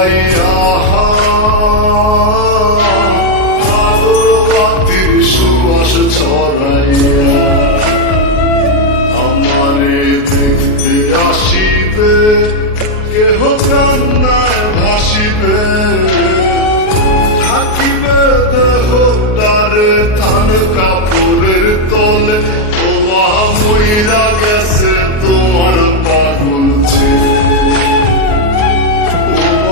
জড়াইয়া আলোর বাতির সুবাস ছড়াইয়া আমারে দেখতে আসিবে কেহ কান্নায় ভাসিবে থাকিবে দেহ তারে থান কাপড়ের তলে ও মইরা গেছে তোমার পাগল ছেলে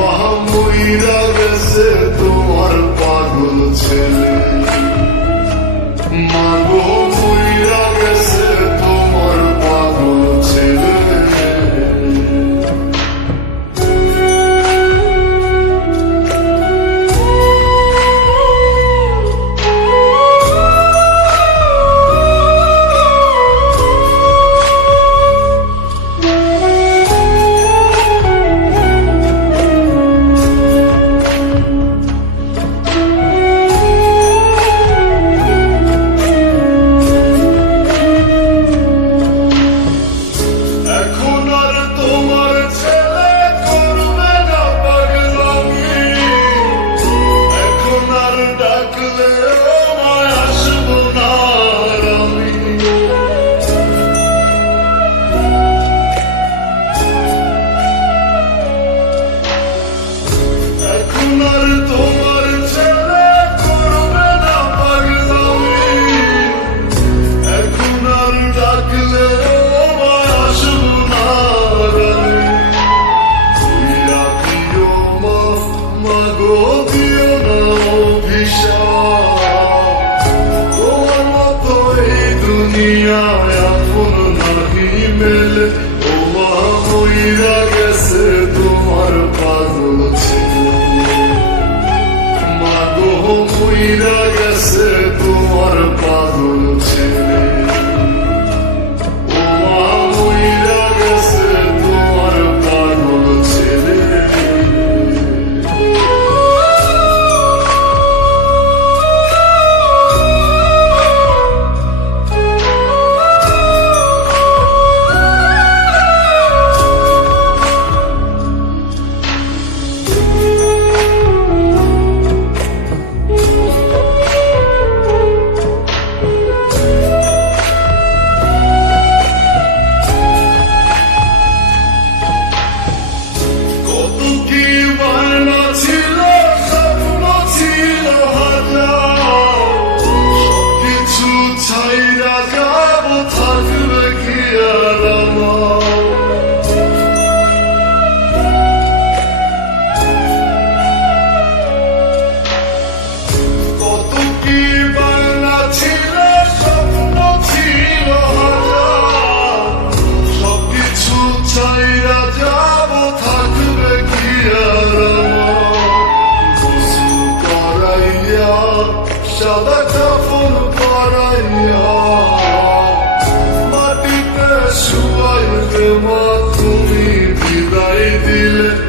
ও মইরা গেছে তোমার পাগল ছেলে মাগো মইরা গেছে তোমার পাগল ছেলে তোমার পাগল ছেলে মাগো মইরা গেছে তোমার পাগল ছেলে ও মইরা গেছে তোমার পাগল ছেলে সাদা কাপড় পরাইয়া মাটিতে শুয়াইতে মা তুমি বিদায় দিলে